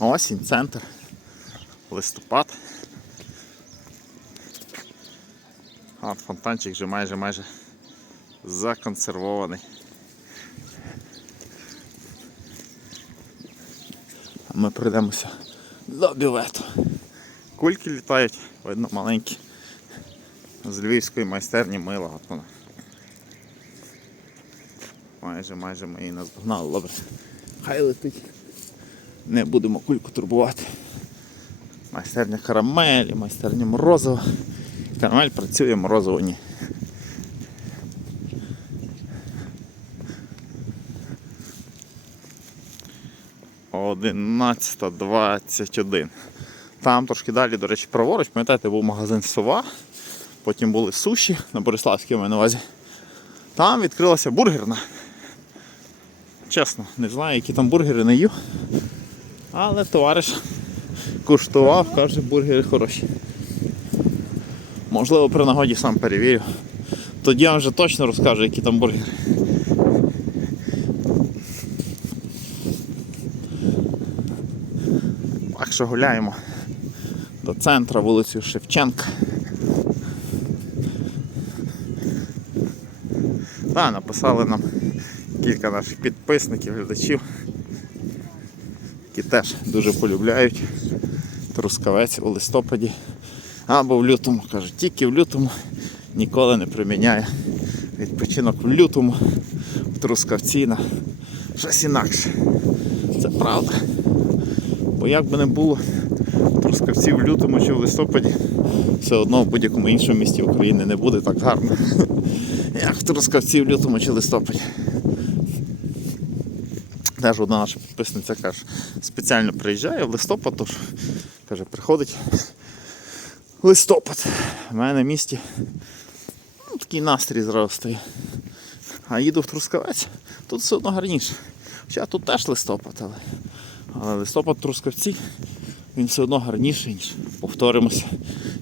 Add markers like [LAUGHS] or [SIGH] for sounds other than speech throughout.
Осінь, центр. Листопад. А фонтанчик вже майже майже законсервований. Ми прийдемося до бювету. Кульки літають, видно маленькі. З львівської майстерні мила. От вона. Майже, майже ми її наздогнали. Добре. Хай летить. Не будемо кульку турбувати. Майстерня карамелі, майстерня морозива. Карамель працює, морозиво ні. Одинадцята двадцять один. Там трошки далі, до речі, праворуч, пам'ятаєте, був магазин Сова, потім були суші на Бориславській маю на увазі. Там відкрилася бургерна. Чесно, не знаю, які там бургери не їв. Але товариш куштував, каже, бургери хороші. Можливо, при нагоді сам перевірю. Тоді я вже точно розкажу, які там бургери. Так що гуляємо до центру вулицю Шевченка. Так, написали нам кілька наших підписників, глядачів, які теж дуже полюбляють трускавець у листопаді або в лютому. Кажуть, тільки в лютому ніколи не приміняє відпочинок в лютому, в трускавці на щось інакше. Це правда. Бо як би не було трускавці в лютому чи в листопаді, все одно в будь-якому іншому місті України не буде так гарно, [LAUGHS] як в трускавці в лютому чи листопаді. Теж одна наша підписниця каже, спеціально приїжджає в листопад, тож каже, приходить листопад. У мене в місті ну, такий настрій зразу стає. А їду в Трускавець, тут все одно гарніше. Хоча тут теж листопад, але, але листопад Трускавці він все одно гарніший, ніж повторимося,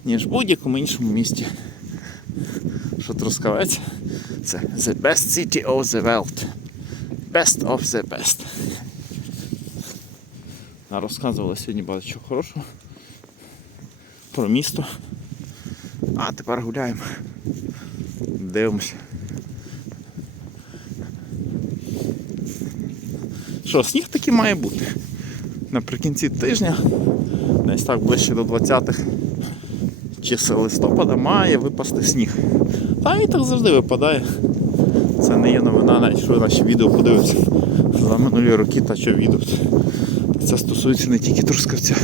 ніж в будь-якому іншому місті. Що Трускавець це the best city of the world. Best of the best. Розказували сьогодні багато чого хорошого про місто. А тепер гуляємо. Дивимося. Що, сніг таки має бути. Наприкінці тижня, десь так ближче до 20-х чисел листопада має випасти сніг. Та і так завжди випадає. Це не є новина, навіть що наші відео подивитися за минулі роки та що відео. Це стосується не тільки Трускавця,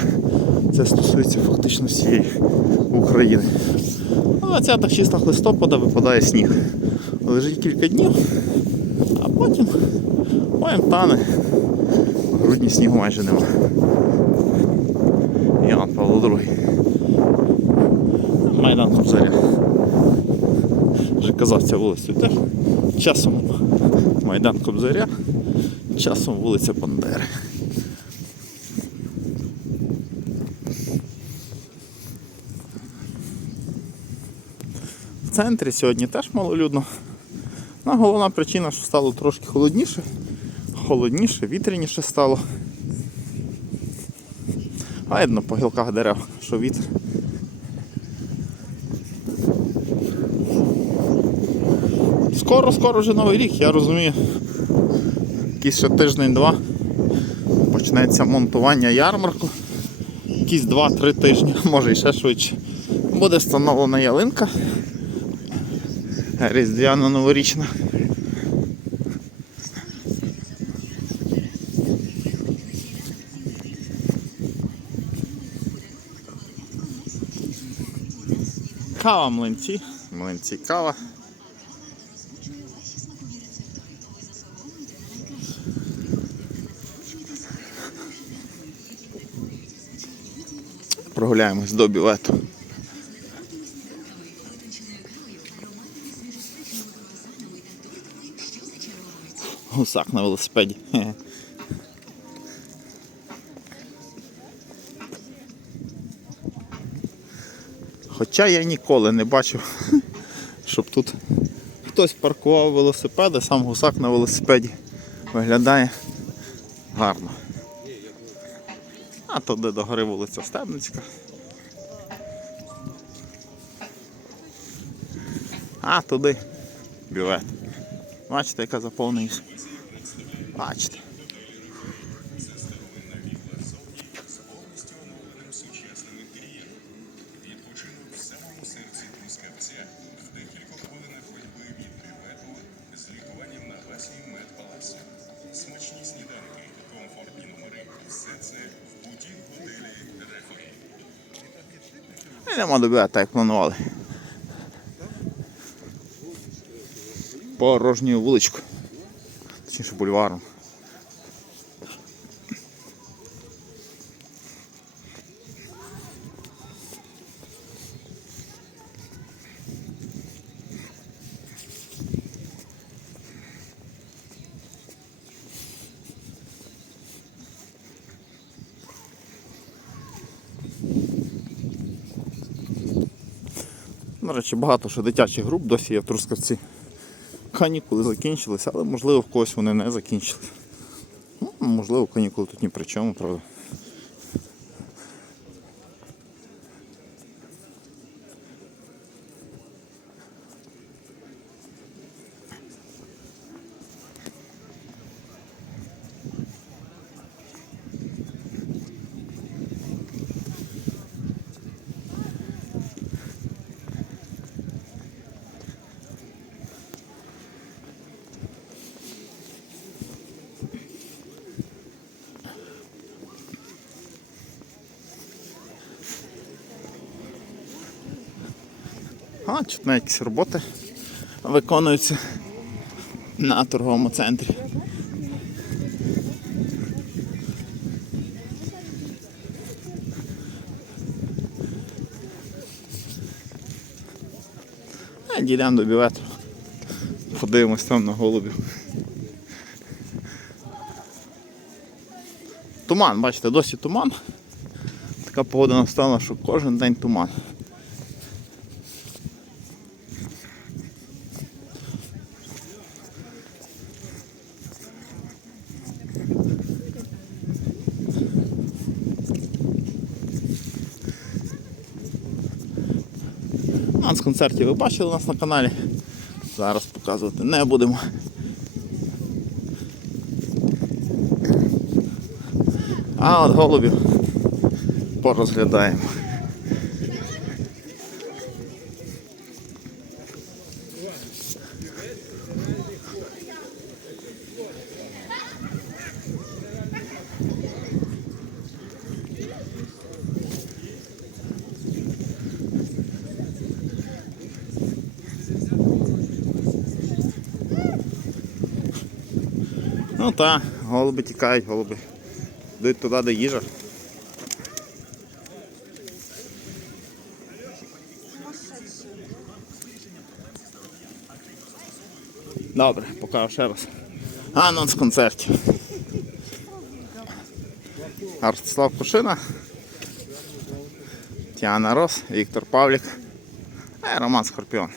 це стосується фактично всієї України. На 20 числах листопада випадає сніг. Лежить кілька днів, а потім потім тане. В грудні снігу майже нема. Ян Павло II. Майдан Кобзаря. Вже казав ця вулиця теж. Часом Майдан Кобзаря, часом вулиця Бандери. В центрі сьогодні теж малолюдно. Ну, головна причина, що стало трошки холодніше, холодніше, вітряніше стало. Видно по гілках дерев, що вітер. Скоро, скоро вже новий рік, я розумію. Якийсь ще тиждень-два. Почнеться монтування ярмарку. Якісь 2-3 тижні, [LAUGHS] може і ще швидше. Буде встановлена ялинка. Різдвяна новорічна. Кава млинці, млинці кава. Прогуляємось до бювету. Гусак на велосипеді. Хоча я ніколи не бачив, щоб тут хтось паркував велосипеди, сам гусак на велосипеді виглядає гарно. А туди до гори вулиця Стебницька. А туди бювет. Бачите, яка заповненість. Бачите. Йдемо добивати, так як планували. Порожньою вуличку. Точніше бульваром. До речі, багато ще дитячих груп досі є в Трускавці. Канікули закінчилися, але можливо в когось вони не закінчилися. Ну, можливо, канікули тут ні при чому, правда. А, тут навіть якісь роботи виконуються на торговому центрі. А, дійдемо до бівету. Подивимось там на голубів. Туман, бачите, досі туман. Така погода настала, що кожен день туман. Анс концертів ви бачили у нас на каналі. Зараз показувати не будемо. А от голубів порозглядаємо. Ну так, голуби тікають, голуби. Йдуть туди, де їжа. Добре, покажу ще раз. Анонс концертів. Артислав Кушина, Тіана Рос, Віктор Павлік, і Роман Скорпіон.